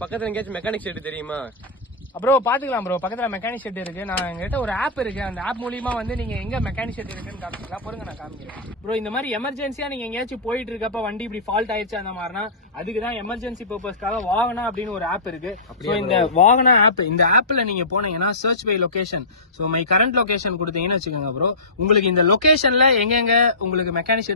பக்கத்துல எங்கேயாச்சும் mechanic shed தெரியுமா? ப்ரோ பாத்துக்கலாம் ப்ரோ, பக்கத்துல மெக்கானிக் ஷெட் இருக்கு. நான் எங்கிட்ட ஒரு ஆப் இருக்கு, அந்த ஆப் மூலியமா வந்து நீங்க எங்க மெக்கானிக் ஷெட் இருக்குன்னு காமிச்சிக்கலாம். பொறுங்க நான் காமிக்கிறேன் ப்ரோ. இந்த மாதிரி எமர்ஜென்சியா நீங்க எங்கேயாச்சும் போயிட்டு இருக்கப்ப வண்டி இப்படி ஃபால்ட் ஆயிடுச்சு அந்த மாதிரினா அதுக்குதான் எமர்ஜென்சி பர்பஸ்க்காக வாகனா அப்படின்னு ஒரு ஆப் இருக்கு. ஸோ இந்த வாகனா ஆப், இந்த ஆப்ல நீங்க போனீங்கன்னா search by location, so my current location கொடுத்தீங்கன்னு வச்சுக்கோங்க ப்ரோ. உங்களுக்கு இந்த லொகேஷன்ல எங்கெங்க உங்களுக்கு மெக்கானிக்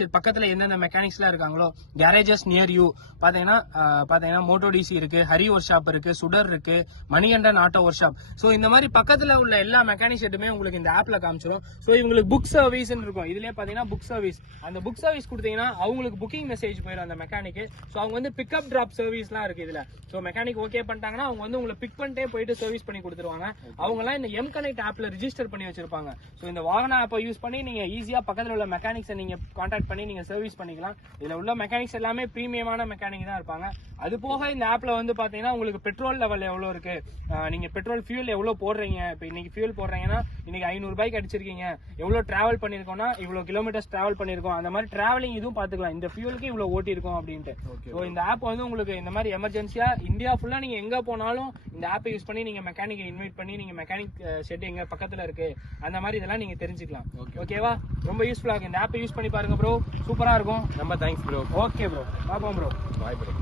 ஷெட் பக்கத்துல எந்தெந்த மெக்கானிக்ஸ்லாம் இருக்காங்களோ, கேரேஜஸ் நியர் யூ பாத்தீங்கன்னா மோட்டோ டிசி இருக்கு, ஹரி ஒர்க் ஷாப் இருக்கு, சுடர் இருக்கு, Manikandan auto work shop. So இந்த மாதிரி பக்கத்துல உள்ள எல்லா மெக்கானிக் ஷெட்டுமே உங்களுக்கு இந்த ஆப்ல காமிச்சிடும். ஸோ இவங்களுக்கு புக் சர்வீஸ் இருக்கும். இதுலயே பாத்தீங்கன்னா புக் சர்வீஸ், அந்த புக் சர்வீஸ் கொடுத்தீங்கன்னா அவங்களுக்கு புக்கிங் மெசேஜ் போயிடும் அந்த மெக்கானிக்கு. ஸோ அவங்க வந்து பிக்அப் டிராப் சர்வீஸ்லாம் இருக்கு இதுல. ஸோ மெக்கானிக் ஓகே பண்ணிட்டாங்கன்னா அவங்க வந்து உங்களை பிக் பண்ணிட்டே போயிட்டு சர்வீஸ் பண்ணி கொடுத்துருவாங்க. அவங்க எல்லாம் இந்த எம் கனெக்ட் ஆப்ல ரிஜிஸ்டர் பண்ணி வச்சிருப்பாங்க. ஸோ இந்த வாகன ஆப்பை யூஸ் பண்ணி நீங்க ஈஸியா பக்கத்துல உள்ள மெக்கானிக்ஸை நீங்க கான்டாக்ட் பண்ணி நீங்க சர்வீஸ் பண்ணிக்கலாம். இதுல உள்ள மெக்கானிக்ஸ் எல்லாமே பிரீமியமான மெக்கானிக் தான் இருப்பாங்க. அது போக இந்த ஆப்ல வந்து பாத்தீங்கன்னா உங்களுக்கு பெட்ரோல் லெவல் எவ்வளவு இருக்கு, நீங்க பெட்ரோல் ஃபியூல் எவ்வளவு போடுறீங்க, இப்போ இன்னைக்கு ஃபியூல் போடுறீங்கன்னா இன்னைக்கு 500 ரூபாய்க்கு அடிச்சிருக்கீங்க, எவ்வளவு டிராவல் பண்ணிருக்கோம்னா இவ்வளவு கிலோமீட்டர்ஸ் டிராவல் பண்ணிருக்கோம், அந்த மாதிரி டிராவலிங் இதுவும் பாத்துக்கலாம். இந்த ஃபியூலுக்கு இவ்வளவு ஓட்டி இருக்கும் அப்படின்ட்டு. ஸோ இந்த ஆப் வந்து உங்களுக்கு இந்த மாதிரி எமர்ஜென்சியா இந்தியா ஃபுல்லா நீங்க எங்க போனாலும் இந்த ஆப்பை யூஸ் பண்ணி நீங்க மெக்கானிக் இன்வைட் பண்ணி நீங்க மெக்கானிக் ஷெட் எங்க பக்கத்துல இருக்கு அந்த மாதிரி இதெல்லாம் நீங்க தெரிஞ்சுக்கலாம். ஓகேவா? ரொம்ப யூஸ்ஃபுல்லா இருக்கு. இந்த ஆப்பை யூஸ் பண்ணி பாருங்க ப்ரோ, சூப்பரா இருக்கும். ரொம்ப தேங்க்ஸ் ப்ரோ. ஓகே ப்ரோ, பாப்போம் ப்ரோ. Bye bro.